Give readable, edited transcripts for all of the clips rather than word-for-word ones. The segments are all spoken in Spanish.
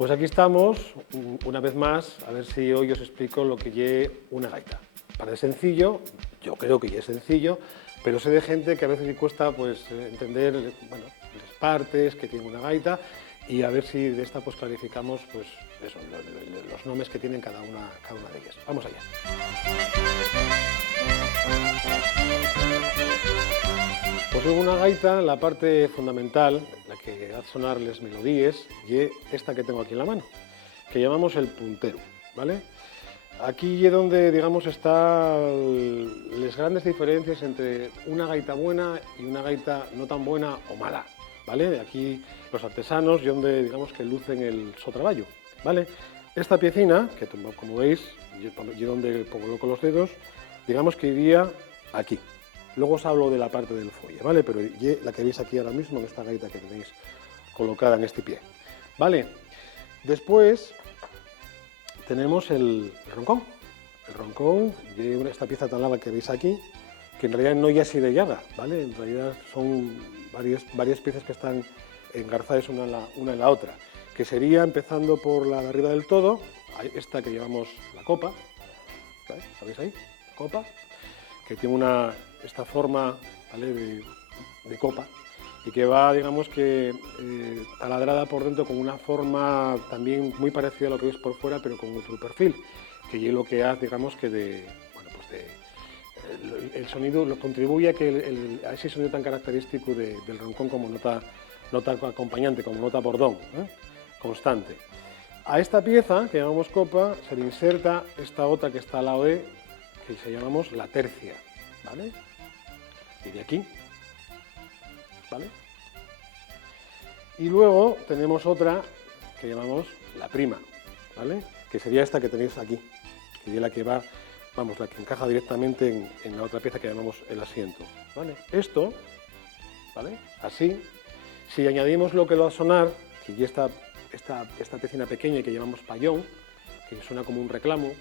Pues aquí estamos, una vez más, a ver si hoy os explico lo que es una gaita. Parece sencillo, yo creo que ya es sencillo, pero sé de gente que a veces le cuesta pues, entender bueno, las partes que tiene una gaita y a ver si de esta pues, clarificamos pues, eso, los nombres que tienen cada una de ellas. Vamos allá. Pues en una gaita, la parte fundamental, la que hace sonar las melodías, y esta que tengo aquí en la mano, que llamamos el puntero, ¿vale? Aquí es donde, digamos, están las grandes diferencias entre una gaita buena y una gaita no tan buena o mala, ¿vale? Aquí los artesanos, y donde, digamos, que lucen el so traballo, ¿vale? Esta piecina, que como veis, y donde coloco los dedos, digamos que iría aquí. Luego os hablo de la parte del fuelle, ¿vale? Pero la que veis aquí ahora mismo en esta gaita que tenéis colocada en este pie, ¿vale? Después tenemos el roncón. El roncón, esta pieza tan larga que veis aquí, que en realidad no es así de llaga, ¿vale? En realidad son varias piezas que están engarzadas una en la otra, que sería empezando por la de arriba del todo, esta que llevamos la copa, ¿vale? ¿Sabéis ahí? Copa, que tiene esta forma, ¿vale? de copa y que va, digamos que taladrada por dentro con una forma también muy parecida a lo que veis por fuera, pero con otro perfil, que es lo que hace, digamos que el sonido lo contribuye a ese sonido tan característico del roncón como nota acompañante, como nota bordón, constante. A esta pieza que llamamos copa se le inserta esta otra que está al lado de, que se llamamos la tercia, ¿vale? Y de aquí, ¿vale? Y luego tenemos otra que llamamos la prima, ¿vale? Que sería esta que tenéis aquí, que es la que va, vamos, la que encaja directamente en la otra pieza que llamamos el asiento, ¿vale? Esto, ¿vale? Así, si añadimos lo que lo va a sonar, que ya esta piecina pequeña que llamamos payón, que suena como un reclamo,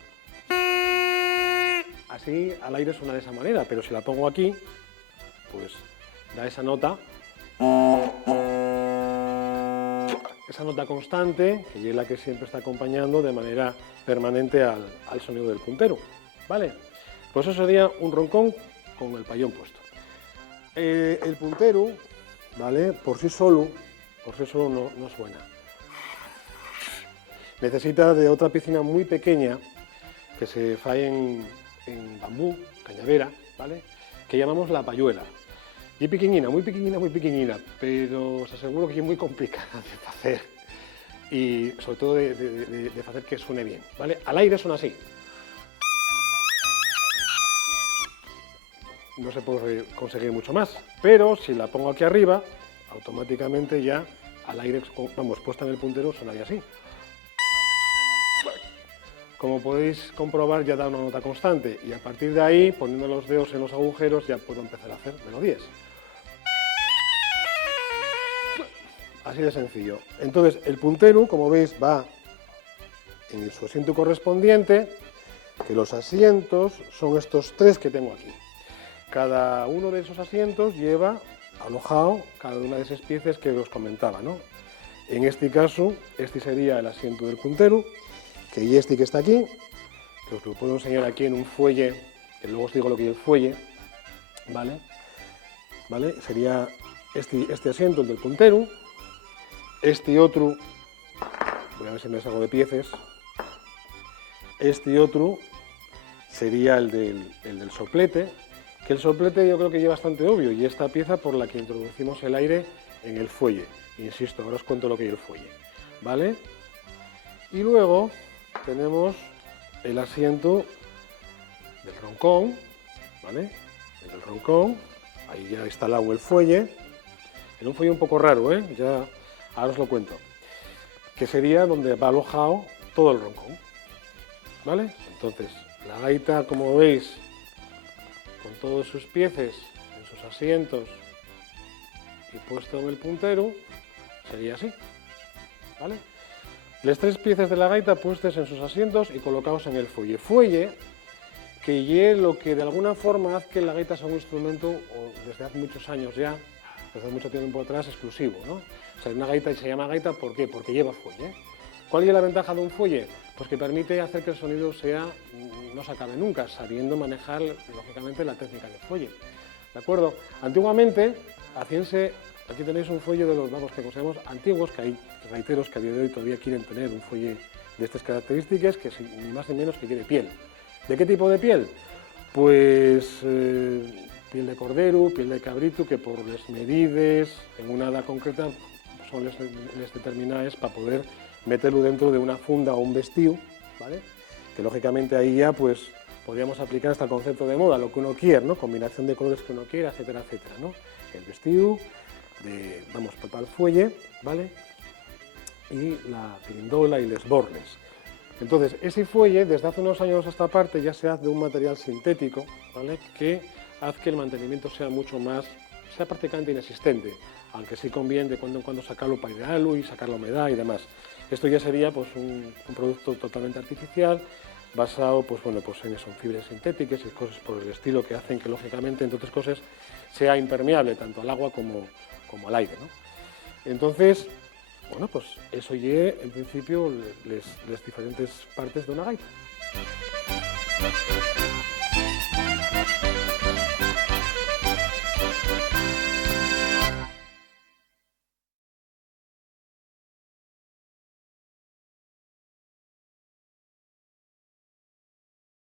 así al aire suena de esa manera, pero si la pongo aquí, pues da esa nota constante, que es la que siempre está acompañando de manera permanente al sonido del puntero, ¿vale? Pues eso sería un roncón con el payón puesto. El puntero, ¿vale? Por sí solo no suena. Necesita de otra piecina muy pequeña que se fae en bambú, cañavera, ¿vale? Que llamamos la payuela. Y es pequeñina, muy pequeñina, pero os aseguro que es muy complicada de hacer y sobre todo de hacer que suene bien, ¿vale? Al aire suena así. No se puede conseguir mucho más, pero si la pongo aquí arriba, automáticamente ya al aire, vamos, puesta en el puntero, sonaría así. Como podéis comprobar, ya da una nota constante y a partir de ahí, poniendo los dedos en los agujeros, ya puedo empezar a hacer melodías. Así de sencillo. Entonces, el puntero, como veis, va en su asiento correspondiente, que los asientos son estos tres que tengo aquí. Cada uno de esos asientos lleva alojado cada una de esas piezas que os comentaba, ¿no? En este caso, este sería el asiento del puntero, que es este que está aquí, que os lo puedo enseñar aquí en un fuelle, que luego os digo lo que es el fuelle, ¿vale? Sería este asiento, el del puntero, este otro, voy a ver si me salgo de piezas, este otro sería el del soplete, que el soplete yo creo que es bastante obvio, y esta pieza por la que introducimos el aire en el fuelle. Insisto, ahora os cuento lo que es el fuelle, ¿vale? Y luego tenemos el asiento del roncón, ¿vale? El del roncón, ahí ya instalado el fuelle, en un fuelle un poco raro, ya ahora os lo cuento, que sería donde va alojado todo el roncón, ¿vale? Entonces, la gaita, como veis, con todos sus piezas en sus asientos y puesto en el puntero, sería así, ¿vale? Las tres piezas de la gaita puestas en sus asientos y colocados en el fuelle. Fuelle, que es lo que de alguna forma hace que la gaita sea un instrumento, o desde hace muchos años ya, desde mucho tiempo atrás, exclusivo, ¿no? O sea, una gaita se llama gaita, ¿por qué? Porque lleva fuelle. ¿Cuál es la ventaja de un fuelle? Pues que permite hacer que el sonido no se acabe nunca, sabiendo manejar, lógicamente, la técnica del fuelle. ¿De acuerdo? Antiguamente, hacíanse, aquí tenéis un fuelle de los, que consideramos antiguos, que hay gaiteros que a día de hoy todavía quieren tener un fuelle de estas características, que es ni más ni menos que tiene piel. ¿De qué tipo de piel? Pues piel de cordero, piel de cabrito, que por las medidas, en una edad concreta, son les determinadas para poder meterlo dentro de una funda o un vestido, ¿vale? Que lógicamente ahí ya pues podríamos aplicar hasta el concepto de moda, lo que uno quiera, ¿no? Combinación de colores que uno quiera, etcétera, etcétera, ¿no? El vestido, para el fuelle, ¿vale? Y la pirindola y los borles. Entonces, ese fuelle, desde hace unos años a esta parte, ya se hace de un material sintético, ¿vale? Que hace que el mantenimiento sea sea prácticamente inexistente, aunque sí conviene de cuando en cuando sacarlo para idearlo y sacar la humedad y demás. Esto ya sería pues, un producto totalmente artificial, basado pues, en fibras sintéticas y cosas por el estilo que hacen que, lógicamente, entre otras cosas, sea impermeable tanto al agua como al aire, ¿no? Entonces, bueno, pues eso es, en principio, las diferentes partes de una gaita.